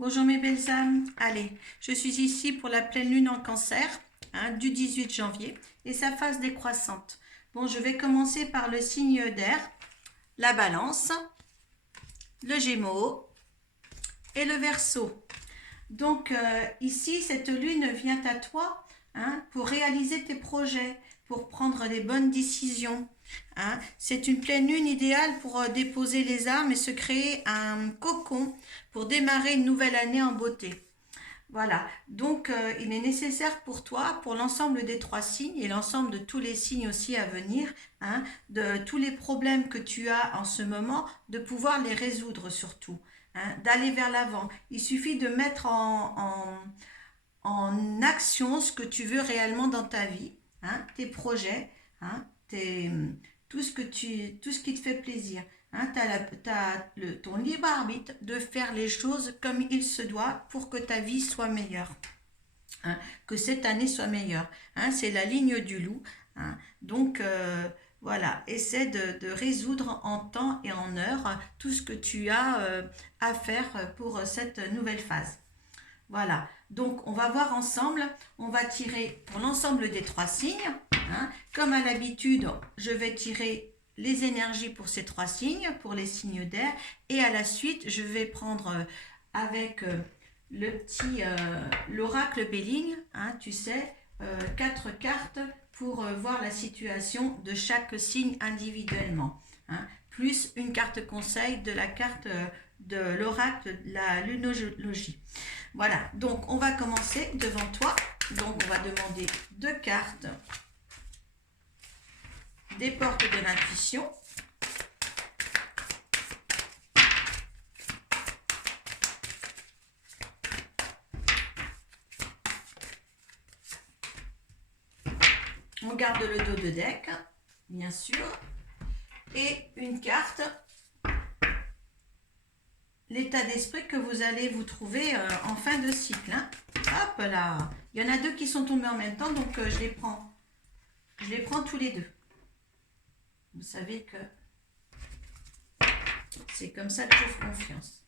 Bonjour mes belles âmes. Allez, je suis ici pour la pleine lune en cancer du 18 janvier et sa phase décroissante. Bon, je vais commencer par le signe d'air, la balance, le gémeaux et le verseau. Donc ici, cette lune vient à toi pour réaliser tes projets, pour prendre les bonnes décisions. C'est une pleine lune idéale pour déposer les armes et se créer un cocon pour démarrer une nouvelle année en beauté. Voilà, donc il est nécessaire pour toi, pour l'ensemble des trois signes et l'ensemble de tous les signes aussi à venir, de tous les problèmes que tu as en ce moment, de pouvoir les résoudre surtout, d'aller vers l'avant. Il suffit de mettre en action ce que tu veux réellement dans ta vie, tes projets, tes, tout ce qui te fait plaisir. Tu as ton libre arbitre de faire les choses comme il se doit pour que ta vie soit meilleure. Que cette année soit meilleure. C'est la ligne du loup. Donc, voilà, essaie de résoudre en temps et en heure tout ce que tu as à faire pour cette nouvelle phase. Voilà, donc on va voir ensemble, on va tirer pour l'ensemble des trois signes. Comme à l'habitude, je vais tirer les énergies pour ces trois signes, pour les signes d'air, et à la suite, je vais prendre avec l'oracle Béling, tu sais, 4 cartes pour voir la situation de chaque signe individuellement, plus une carte conseil de la carte de l'oracle, la lunologie. Voilà, donc on va commencer devant toi. Donc on va demander 2 cartes des portes de l'intuition. On garde le dos de deck, bien sûr. Et une carte, l'état d'esprit que vous allez vous trouver en fin de cycle. Hop là, il y en a 2 qui sont tombés en même temps, donc je les prends. Je les prends tous les 2. Vous savez que c'est comme ça que je fais confiance.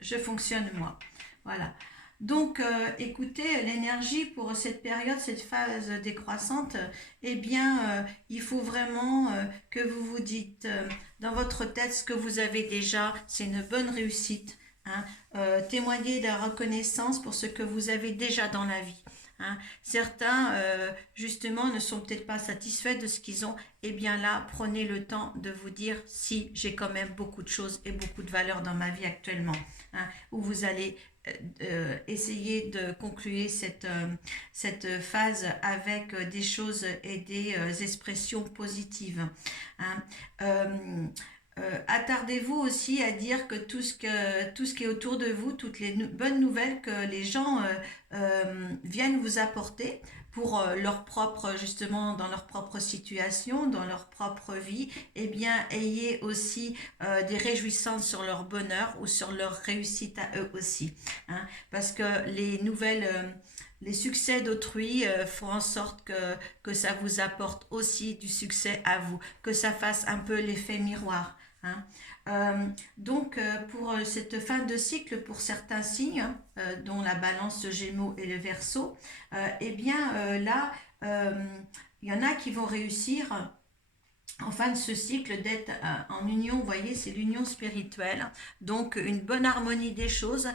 Je fonctionne moi. Voilà. Donc, écoutez, l'énergie pour cette période, cette phase décroissante, il faut vraiment que vous vous dites dans votre tête ce que vous avez déjà, c'est une bonne réussite. Témoignez de la reconnaissance pour ce que vous avez déjà dans la vie. Certains, justement, ne sont peut-être pas satisfaits de ce qu'ils ont. Eh bien là, prenez le temps de vous dire si j'ai quand même beaucoup de choses et beaucoup de valeurs dans ma vie actuellement. Où vous allez essayer de conclure cette phase avec des choses et des expressions positives. Hein. Attardez-vous aussi à dire que tout ce qui est autour de vous, toutes les bonnes nouvelles que les gens viennent vous apporter pour leur propre, justement, dans leur propre situation, dans leur propre vie, eh bien, ayez aussi des réjouissances sur leur bonheur ou sur leur réussite à eux aussi. Parce que les succès d'autrui font en sorte que ça vous apporte aussi du succès à vous, que ça fasse un peu l'effet miroir. Donc pour cette fin de cycle pour certains signes dont la balance Gémeaux et le Verseau, là il y en a qui vont réussir en fin de ce cycle d'être en union. Vous voyez, c'est l'union spirituelle, donc une bonne harmonie des choses,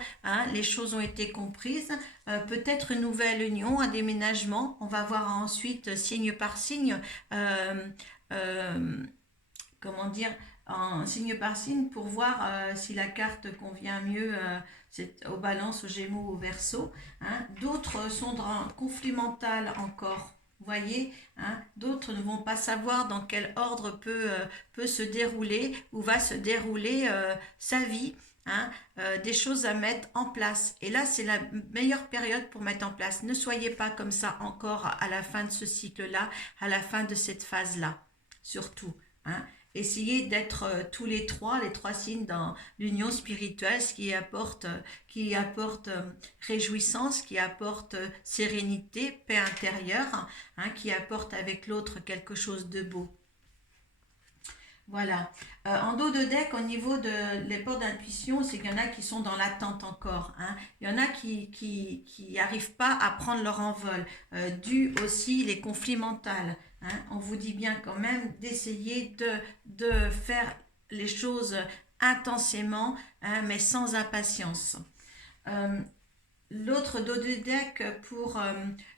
les choses ont été comprises, peut-être une nouvelle union, un déménagement, on va voir ensuite signe par signe, comment dire, en signe par signe pour voir si la carte convient mieux aux balances, aux gémeaux, au verseau. D'autres sont dans conflit mental encore. Vous voyez, d'autres ne vont pas savoir dans quel ordre peut se dérouler ou va se dérouler sa vie. Des choses à mettre en place. Et là, c'est la meilleure période pour mettre en place. Ne soyez pas comme ça encore à la fin de ce cycle-là, à la fin de cette phase-là, surtout. Essayez d'être tous les trois signes dans l'union spirituelle, ce qui apporte réjouissance, qui apporte sérénité, paix intérieure, qui apporte avec l'autre quelque chose de beau. Voilà. En dos de deck, au niveau de les portes d'intuition, c'est qu'il y en a qui sont dans l'attente encore, hein. Il y en a qui arrivent pas à prendre leur envol, dû aussi les conflits mentaux, hein. On vous dit bien quand même d'essayer de faire les choses intensément, hein, mais sans impatience. Euh, L'autre dos de deck pour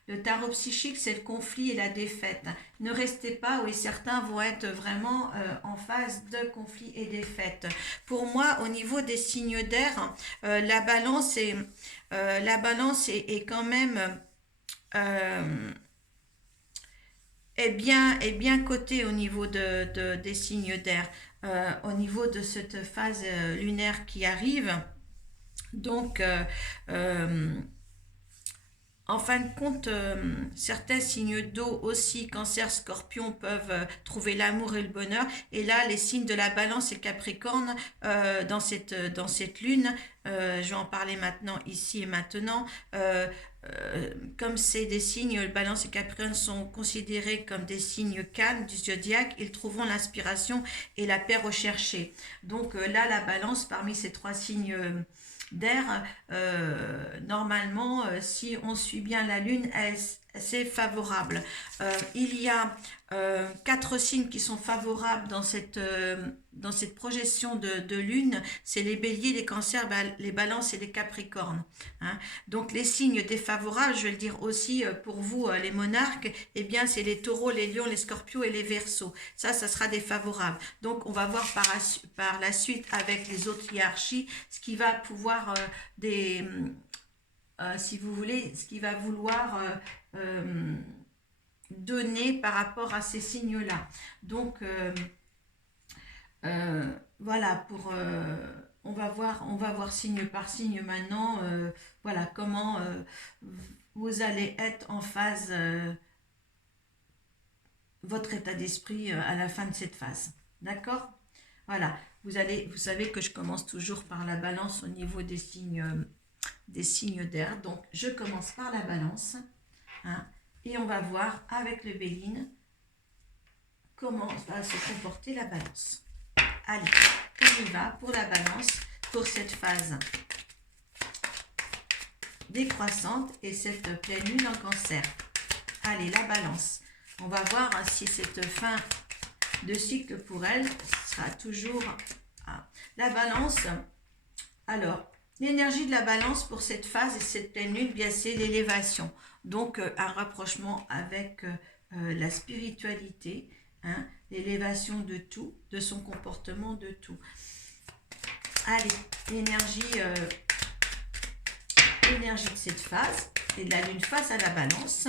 le tarot psychique, c'est le conflit et la défaite. Ne restez pas, oui, certains vont être vraiment en phase de conflit et défaite. Pour moi, au niveau des signes d'air, la balance est quand même euh, est bien cotée au niveau des signes d'air, au niveau de cette phase lunaire qui arrive. Donc, euh, en fin de compte, certains signes d'eau aussi, cancer, scorpion, peuvent trouver l'amour et le bonheur. Et là, les signes de la balance et capricorne, dans cette lune, je vais en parler maintenant, ici et maintenant, comme c'est des signes, le balance et capricorne sont considérés comme des signes cannes du zodiaque, ils trouveront l'inspiration et la paix recherchée. Donc là, la balance, parmi ces trois signes d'air, normalement, si on suit bien la lune, c'est favorable. Il y a quatre signes qui sont favorables dans cette projection de lune, c'est les béliers, les cancers, les balances et les capricornes, hein. Donc les signes défavorables, je vais le dire aussi pour vous les monarques, eh bien c'est les taureaux, les lions, les scorpions et les verseaux. Ça sera défavorable. Donc on va voir par la suite avec les autres hiérarchies ce qui va pouvoir si vous voulez, ce qui va vouloir donner par rapport à ces signes-là. Donc voilà, on va voir signe par signe maintenant, voilà comment vous allez être en phase, votre état d'esprit à la fin de cette phase. D'accord? Voilà, vous savez que je commence toujours par la balance au niveau des signes d'air. Donc, je commence par la balance, hein, et on va voir avec le Béline comment va se comporter la balance. Allez, on y va pour la balance, pour cette phase décroissante et cette pleine lune en cancer. Allez, la balance. On va voir si cette fin de cycle pour elle sera toujours... Ah, la balance, alors, l'énergie de la balance pour cette phase et cette pleine lune, bien c'est l'élévation. Donc, un rapprochement avec la spiritualité, hein, l'élévation de tout, de son comportement, de tout. Allez, l'énergie de cette phase et de la lune face à la balance.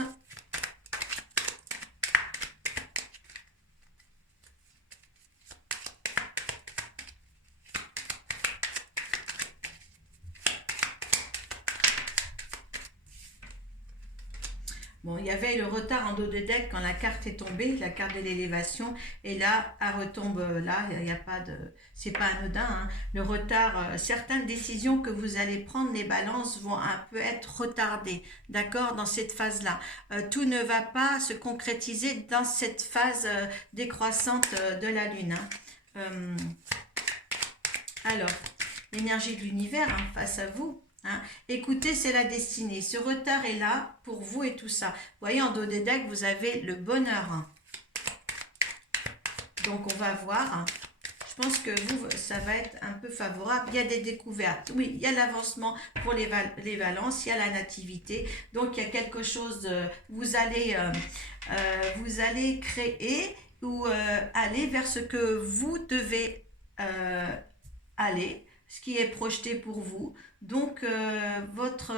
Bon, il y avait le retard en dos de deck quand la carte est tombée, la carte de l'élévation, et là, elle retombe là, il n'y a pas de... C'est pas anodin, hein. Le retard, certaines décisions que vous allez prendre, les balances vont un peu être retardées, d'accord, dans cette phase-là. Tout ne va pas se concrétiser dans cette phase décroissante de la Lune, hein. Euh, alors, l'énergie de l'univers, hein, face à vous. Hein. Écoutez, c'est la destinée. Ce retard est là pour vous et tout ça. Vous voyez, en dos des decks, vous avez le bonheur. Hein. Donc, on va voir. Hein. Je pense que vous, ça va être un peu favorable. Il y a des découvertes. Oui, il y a l'avancement pour les valences. Il y a la nativité. Donc, il y a quelque chose de... Vous allez créer ou aller vers ce que vous devez aller, ce qui est projeté pour vous. Donc, votre,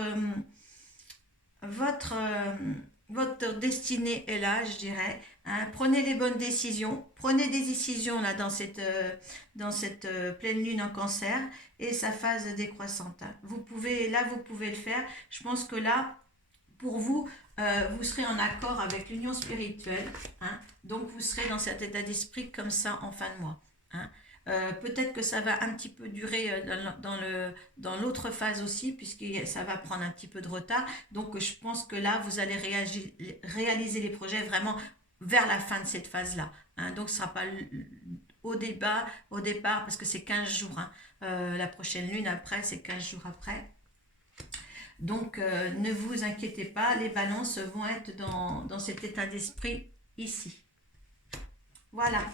votre destinée est là, je dirais. Hein. Prenez les bonnes décisions. Prenez des décisions là dans cette pleine lune en cancer et sa phase décroissante. Hein. Vous pouvez le faire. Je pense que là, pour vous, vous serez en accord avec l'union spirituelle. Hein. Donc, vous serez dans cet état d'esprit comme ça en fin de mois. Hein. Peut-être que ça va un petit peu durer dans l'autre phase aussi, puisque ça va prendre un petit peu de retard. Donc, je pense que là, vous allez réaliser les projets vraiment vers la fin de cette phase-là. Hein. Donc, ce ne sera pas au départ, parce que c'est 15 jours. Hein. La prochaine lune après, c'est 15 jours après. Donc, ne vous inquiétez pas, les balances vont être dans cet état d'esprit ici. Voilà.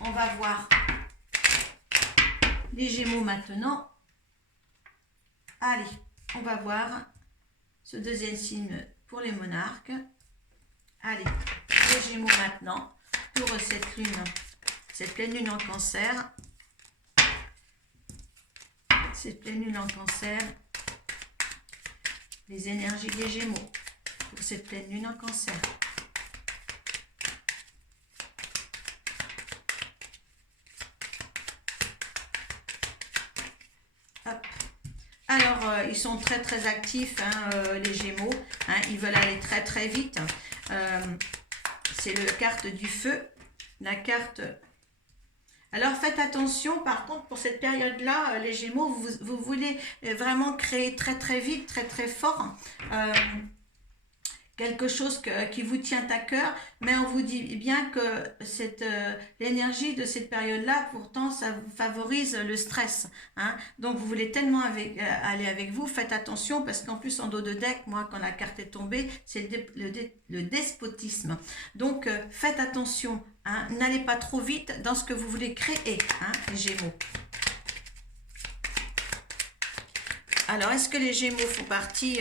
On va voir les Gémeaux maintenant. Allez, on va voir ce deuxième signe pour les monarques. Allez, les Gémeaux maintenant pour cette pleine lune en Cancer. Cette pleine lune en Cancer. Les énergies des Gémeaux pour cette pleine lune en Cancer. Hop. Alors, ils sont très très actifs, hein, les Gémeaux. Hein, ils veulent aller très très vite. C'est la carte du feu. La carte... Alors faites attention, par contre, pour cette période-là, les Gémeaux, vous voulez vraiment créer très très vite, très très fort, quelque chose qui vous tient à cœur, mais on vous dit bien que l'énergie de cette période-là, pourtant, ça favorise le stress. Hein. Donc vous voulez tellement aller avec vous, faites attention, parce qu'en plus, en dos de deck, moi, quand la carte est tombée, c'est le despotisme. Donc faites attention. Hein, n'allez pas trop vite dans ce que vous voulez créer, hein, les Gémeaux. Alors, est-ce que les Gémeaux font partie...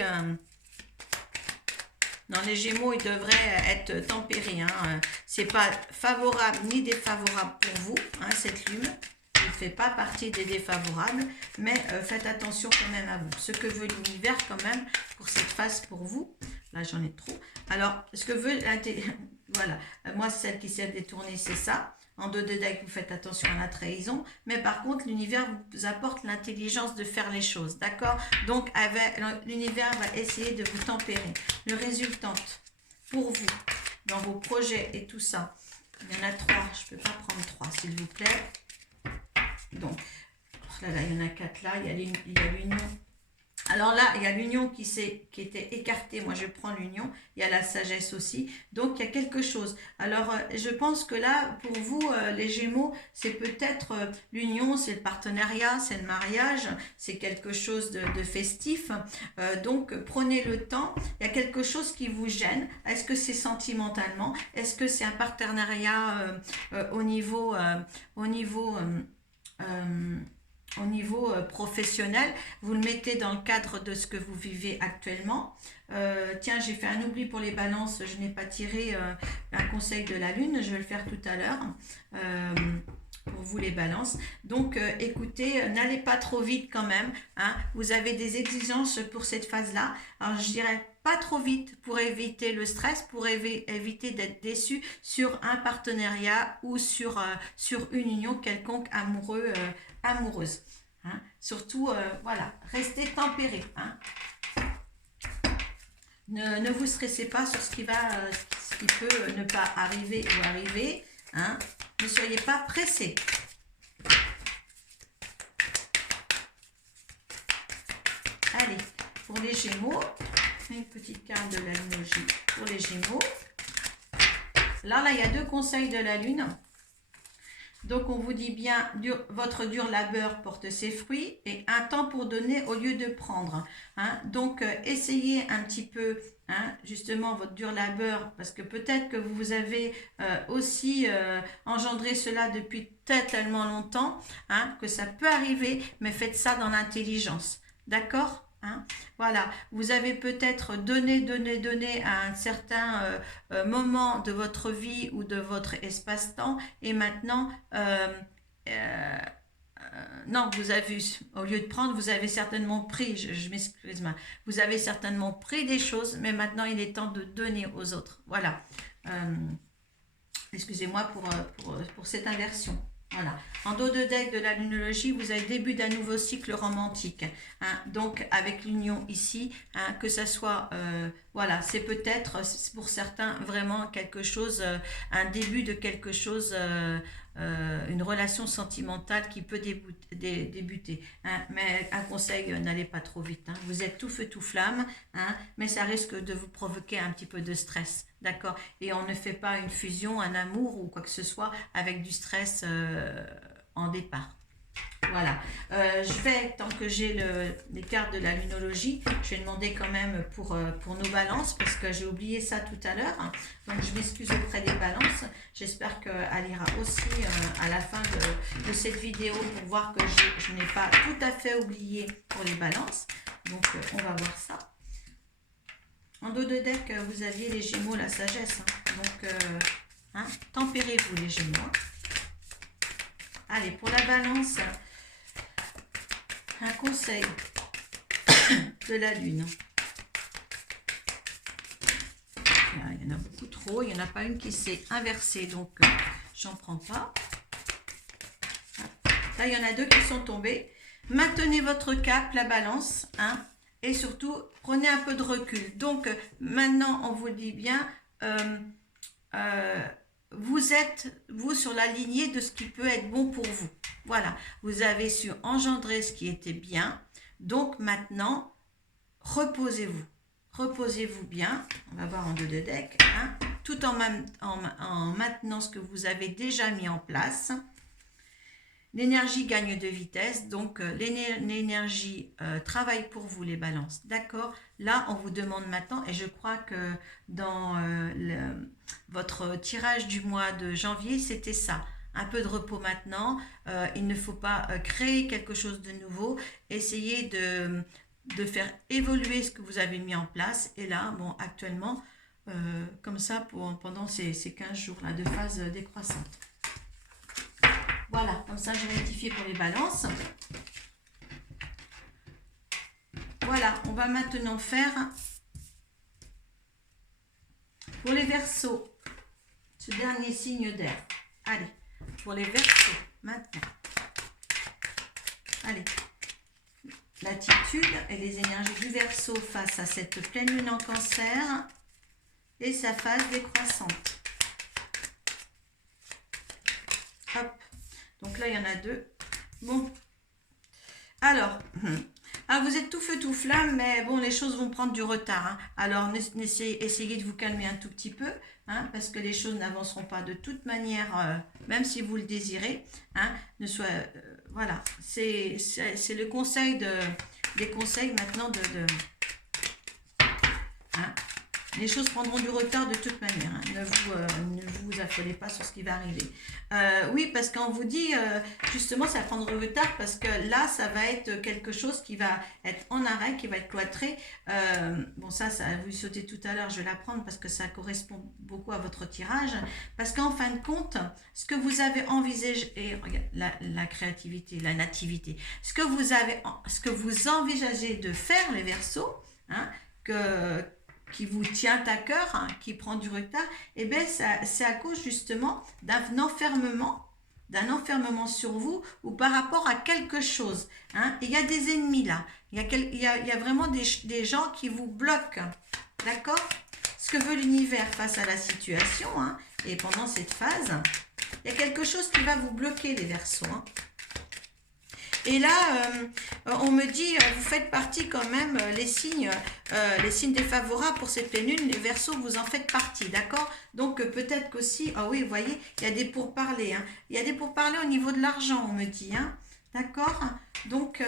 Non, les Gémeaux, ils devraient être tempérés. Hein. C'est pas favorable ni défavorable pour vous, hein, cette lune. Il ne fait pas partie des défavorables, mais faites attention quand même à vous. Ce que veut l'univers quand même pour cette phase pour vous. Là, j'en ai trop. Alors, ce que veut... Voilà, moi, celle qui s'est détournée, c'est ça. En dos de deck, vous faites attention à la trahison. Mais par contre, l'univers vous apporte l'intelligence de faire les choses. D'accord? Donc, l'univers va essayer de vous tempérer. Le résultante, pour vous, dans vos projets et tout ça, il y en a 3. Je ne peux pas prendre 3, s'il vous plaît. Donc, oh là, il y en a 4 là. Il y a l'union. Alors là, il y a l'union qui était écartée. Moi, je prends l'union. Il y a la sagesse aussi. Donc, il y a quelque chose. Alors, je pense que là, pour vous, les Gémeaux, c'est peut-être l'union, c'est le partenariat, c'est le mariage, c'est quelque chose de festif. Donc, prenez le temps. Il y a quelque chose qui vous gêne. Est-ce que c'est sentimentalement? Est-ce que c'est un partenariat au niveau professionnel, vous le mettez dans le cadre de ce que vous vivez actuellement. Tiens, j'ai fait un oubli pour les balances, je n'ai pas tiré un conseil de la lune, je vais le faire tout à l'heure. Pour vous les balances. Donc écoutez, n'allez pas trop vite quand même. Hein. Vous avez des exigences pour cette phase-là. Alors je dirais pas trop vite pour éviter le stress, pour éviter d'être déçu sur un partenariat ou sur une union quelconque amoureuse. Hein. Surtout, voilà, restez tempéré. Hein. Ne vous stressez pas sur ce qui peut ne pas arriver ou arriver. Hein. Ne soyez pas pressés. Allez, pour les Gémeaux, une petite carte de la Lune pour les Gémeaux. Là, il y a 2 conseils de la Lune. Donc, on vous dit bien, votre dur labeur porte ses fruits et un temps pour donner au lieu de prendre. Hein. Donc, essayez un petit peu, hein, justement, votre dur labeur, parce que peut-être que vous avez aussi engendré cela depuis tellement longtemps, hein, que ça peut arriver, mais faites ça dans l'intelligence. D'accord? Hein, voilà, vous avez peut-être donné à un certain moment de votre vie ou de votre espace-temps et maintenant, non, vous avez, au lieu de prendre, vous avez certainement pris, je m'excuse, vous avez certainement pris des choses, mais maintenant il est temps de donner aux autres. Voilà, excusez-moi pour cette inversion. Voilà. En dos de deck de la lunologie, vous avez le début d'un nouveau cycle romantique. Hein. Donc, avec l'union ici, hein, que ça soit, voilà, c'est peut-être pour certains vraiment quelque chose, un début de quelque chose une relation sentimentale qui peut débuter. Hein. Mais un conseil, n'allez pas trop vite. Hein. Vous êtes tout feu, tout flamme, hein, mais ça risque de vous provoquer un petit peu de stress. D'accord? Et on ne fait pas une fusion, un amour ou quoi que ce soit avec du stress en départ. Voilà. Je vais, tant que j'ai les cartes de la lunologie, je vais demander quand même pour nos balances, parce que j'ai oublié ça tout à l'heure. Hein. Donc je m'excuse auprès des balances. J'espère qu'elle ira aussi à la fin de cette vidéo pour voir que je n'ai pas tout à fait oublié pour les balances. Donc on va voir ça. En dos de deck, vous aviez les Gémeaux, la sagesse. Hein. Donc hein, tempérez-vous les Gémeaux. Hein. Allez, pour la balance, un conseil de la lune. Il y en a beaucoup trop. Il n'y en a pas une qui s'est inversée, donc j'en prends pas. Là, il y en a deux qui sont tombés. Maintenez votre cap, la balance, hein, et surtout, prenez un peu de recul. Donc, maintenant, on vous le dit bien, vous êtes, vous, sur la lignée de ce qui peut être bon pour vous. Voilà, vous avez su engendrer ce qui était bien. Donc, maintenant, reposez-vous. Reposez-vous bien. On va voir en dos de deck. Hein, tout en maintenant ce que vous avez déjà mis en place. L'énergie gagne de vitesse, donc l'énergie travaille pour vous, les balances. D'accord? Là, on vous demande maintenant, et je crois que dans votre tirage du mois de janvier, c'était ça. Un peu de repos maintenant. Il ne faut pas créer quelque chose de nouveau. Essayez de faire évoluer ce que vous avez mis en place. Et là, bon, actuellement, comme ça, pendant ces 15 jours-là de phase décroissante. Voilà, comme ça j'ai rectifié pour les balances. Voilà, on va maintenant faire pour les Verseaux, ce dernier signe d'air. Allez, pour les Verseaux, maintenant. Allez, l'attitude et les énergies du Verseau face à cette pleine lune en Cancer et sa phase décroissante. Hop. Donc là, il y en a deux. Bon. Alors, vous êtes tout feu, tout flamme, mais bon, les choses vont prendre du retard. Hein. Alors, essayez de vous calmer un tout petit peu, hein, parce que les choses n'avanceront pas de toute manière, même si vous le désirez. Hein, voilà, c'est le conseil des conseils maintenant hein. Les choses prendront du retard de toute manière. Hein. Ne vous affolez pas sur ce qui va arriver. Oui, parce qu'on vous dit, justement, ça va prendre du retard parce que là, ça va être quelque chose qui va être en arrêt, qui va être cloîtré. Bon, ça vous sautez tout à l'heure, je vais l'apprendre parce que ça correspond beaucoup à votre tirage. Parce qu'en fin de compte, ce que vous avez envisagé, et regarde, la créativité, la nativité, ce que vous envisagez de faire, les Verseaux, hein, qui vous tient à cœur, hein, qui prend du retard, et bien c'est à cause justement d'un enfermement sur vous ou par rapport à quelque chose. Hein. Il y a des ennemis là, il y a vraiment des gens qui vous bloquent, d'accord? Ce que veut l'univers face à la situation, hein, et pendant cette phase, il y a quelque chose qui va vous bloquer, les Verseaux. Hein. Et là, on me dit, vous faites partie quand même, les signes défavorables pour cette pleine lune, les Verseaux, vous en faites partie, d'accord? Donc peut-être qu'aussi, ah oui, vous voyez, il y a des pourparlers, hein. Il y a des pourparlers au niveau de l'argent, on me dit, hein, d'accord? Donc,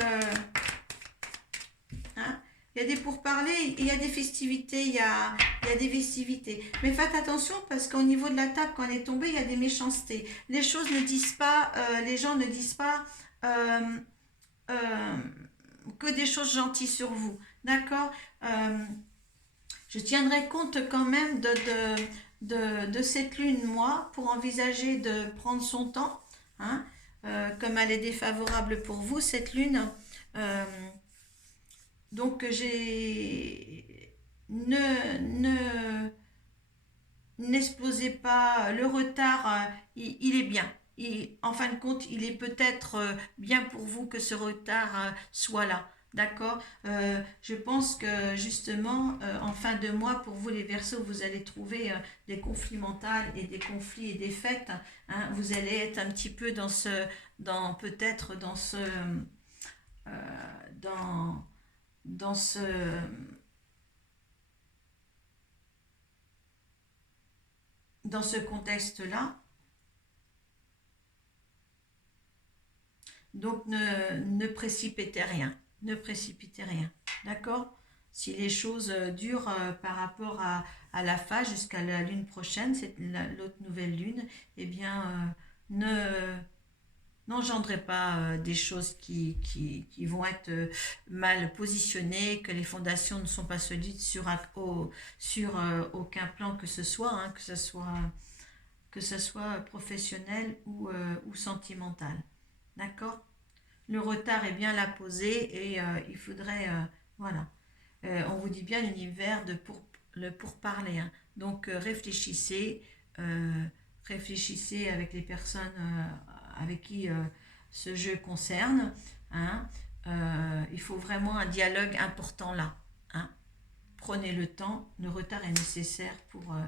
hein, il y a des pourparlers, il y a des festivités, il y a des festivités. Mais faites attention parce qu'au niveau de la table, quand elle est tombée, il y a des méchancetés. Les choses ne disent pas, les gens ne disent pas... que des choses gentilles sur vous, d'accord? Je tiendrai compte quand même de cette lune, moi, pour envisager de prendre son temps, hein, comme elle est défavorable pour vous, cette lune. Donc, n'exposez pas le retard, il est bien. En fin de compte, il est peut-être bien pour vous que ce retard soit là. D'accord. Je pense que justement, en fin de mois, pour vous les Verseaux, vous allez trouver des conflits mentaux et des conflits et des fêtes. Hein. Vous allez être un petit peu dans peut-être dans, dans ce, dans ce contexte-là. Donc ne précipitez rien. Ne précipitez rien. D'accord? Si les choses durent par rapport à la phase jusqu'à la lune prochaine, c'est l'autre nouvelle lune, eh bien, ne n'engendrez pas des choses qui vont être mal positionnées, que les fondations ne sont pas solides sur aucun plan que ce soit, hein, que ce soit professionnel ou sentimental. D'accord? Le retard est bien là posé et il faudrait, voilà. On vous dit bien l'univers le pourparler. Hein. Donc euh, réfléchissez avec les personnes avec qui ce jeu concerne. Hein. Il faut vraiment un dialogue important là. Hein. Prenez le temps, le retard est nécessaire pour, euh,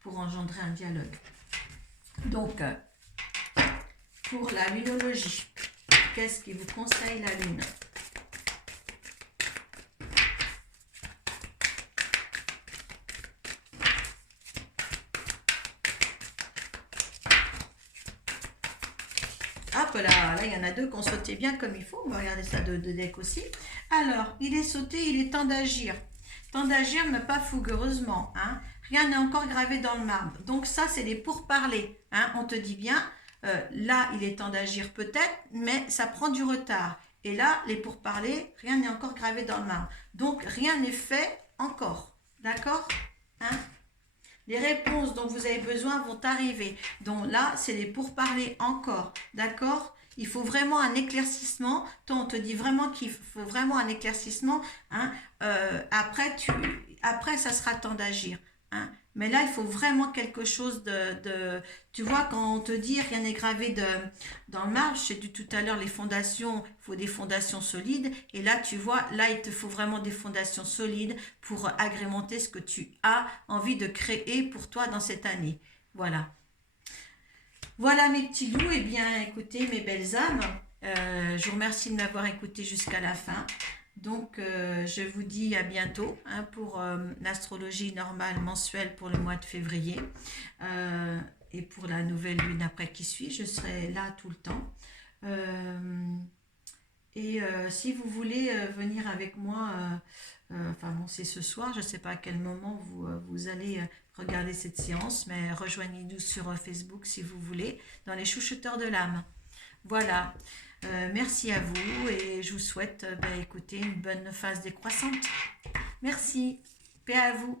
pour engendrer un dialogue. Donc, pour la lunologie, qu'est-ce qui vous conseille la lune? Hop là, il y en a deux qui ont sauté bien comme il faut. On va regarder ça de deck aussi. Alors, il est sauté, il est temps d'agir. Temps d'agir, mais pas fougueusement. Hein. Rien n'est encore gravé dans le marbre. Donc ça, c'est les pourparlers. Hein. On te dit bien, là, il est temps d'agir peut-être, mais ça prend du retard. Et là, les pourparlers, rien n'est encore gravé dans le marbre. Donc, rien n'est fait encore. D'accord? Hein. Les réponses dont vous avez besoin vont arriver. Donc là, c'est les pourparlers encore. D'accord? Il faut vraiment un éclaircissement. Toi, on te dit vraiment qu'il faut vraiment un éclaircissement. Hein. Après, ça sera temps d'agir. Hein. Mais là, il faut vraiment quelque chose Tu vois, quand on te dit rien n'est gravé dans le marbre, j'ai dit tout à l'heure, les fondations, il faut des fondations solides. Et là, tu vois, là, il te faut vraiment des fondations solides pour agrémenter ce que tu as envie de créer pour toi dans cette année. Voilà. Voilà mes petits loups. Eh bien, écoutez, mes belles âmes, je vous remercie de m'avoir écouté jusqu'à la fin. Donc, je vous dis à bientôt hein, pour l'astrologie normale mensuelle pour le mois de février. Et pour la nouvelle lune après qui suit, je serai là tout le temps. Si vous voulez venir avec moi, enfin bon, c'est ce soir, je ne sais pas à quel moment vous allez regarder cette séance, mais rejoignez-nous sur Facebook si vous voulez, dans les chouchouteurs de l'âme. Voilà. Merci à vous et je vous souhaite écoutez, une bonne phase décroissante. Merci. Paix à vous.